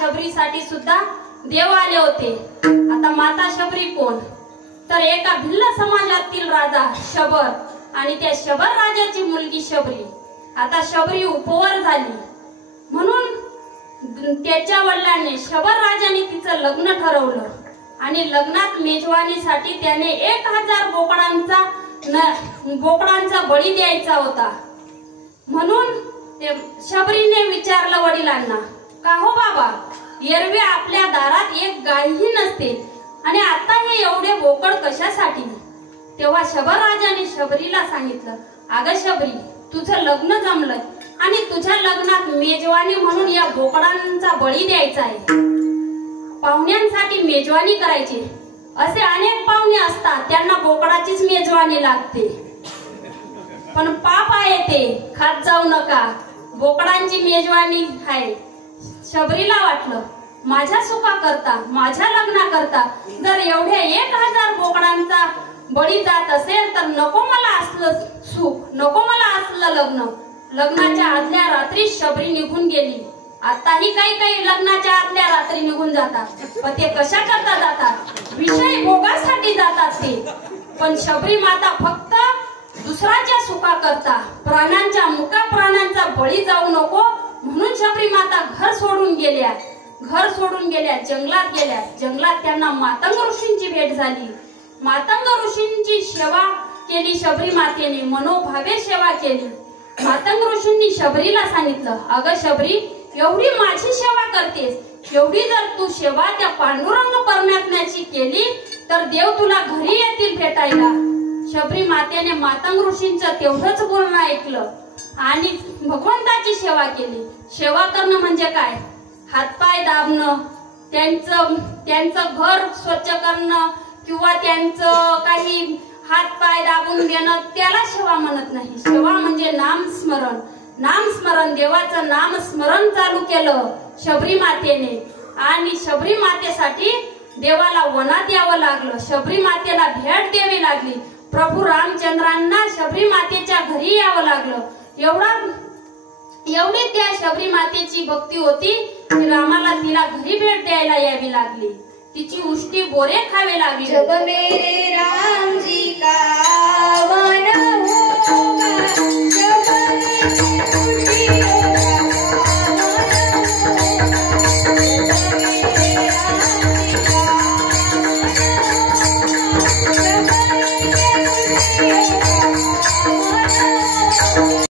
शबरीसाठी सुद्धा देव आले होते। आता माता शबरी कोण? तर एका भिल्ल समाजातील राजा शबर आणि त्या शबर राजाची मुलगी शबरी। आता शबरी उपवर झाली म्हणून त्याच्या वडिलांनी शबर राजाने तिचं लग्न ठरवलं आणि लग्नात मेजवानीसाठी त्याने 1000 बोकडांचा बळी द्यायचा होता। म्हणून शबरीने विचारलं वडिलांना, का हो बाबा, एरवी आपल्या दारात एक गायही नसते आणि आता हे एवढे बोकड कशासाठी? तेव्हा शबर राजाने शबरीला सांगितलं, अगं शबरी, तुझं लग्न जमलं आणि तुझ्या लग्नात मेजवानी म्हणून या बोकडांचा बळी द्यायचा आहे। पाहुण्यांसाठी मेजवानी करायची, असे अनेक पाहुणे असतात, त्यांना बोकडाचीच मेजवानी लागते। पण पाप आहे ते, खात जाऊ नका, बोकडांची मेजवानी आहे। शबरीला वाटलं, माझ्या सुखा करता, माझ्या लग्ना करता जर एवढ्या 1000 बोकडांचा बळी जात असेल तर नको मला असलं सुख, नको मला असलं लग्न। लग्नाच्या आदल्या रात्री शबरी निघून गेली। आताही काही लग्नाच्या आदल्या रात्री निघून जातात, पण ते कशा करता जातात? विषय भोगासाठी जातात ते। पण शबरी माता फक्त दुसऱ्याच्या सुखा करता, प्राण्यांच्या मुका प्राण्यांचा बळी जाऊ नको म्हणून शबरी माता घर सोडून गेल्या, जंगलात गेल्या। जंगलात त्यांना मातंग ऋषींची भेट झाली। मातंग ऋषींची सेवा केली शबरी मातेने, मनोभावे सेवा केली। मातंग ऋषींनी शबरीला सांगितलं, अगं शबरी, एवढी माझी सेवा करतेस, एवढी जर तू सेवा त्या पांडुरंग परमात्म्याची केली तर देव तुला घरी येतील भेटायला। शबरी मातेने मातंग ऋषींचं तेवढंच बोलणं ऐकलं आणि भगवंताची सेवा केली। सेवा करणं म्हणजे काय? हातपाय दाबणं, त्यांचं घर स्वच्छ करणं किंवा त्यांचं काही हातपाय दाबून देणं, त्याला सेवा म्हणत नाही। सेवा म्हणजे नामस्मरण, देवाचं नामस्मरण चालू केलं शबरी मातेने आणि शबरी मातेसाठी देवाला वनात यावं लागलं, शबरी मातेला भेट द्यावी लागली। प्रभू रामचंद्रांना शबरी मातेच्या घरी यावं लागलं। एवढी त्या शबरी मातेची भक्ती होती की रामाला तिला घरी भेट द्यायला यावी लागली, तिची उष्टी बोरे खावे लागली। जब मेरे राम जी का वन होगा, जब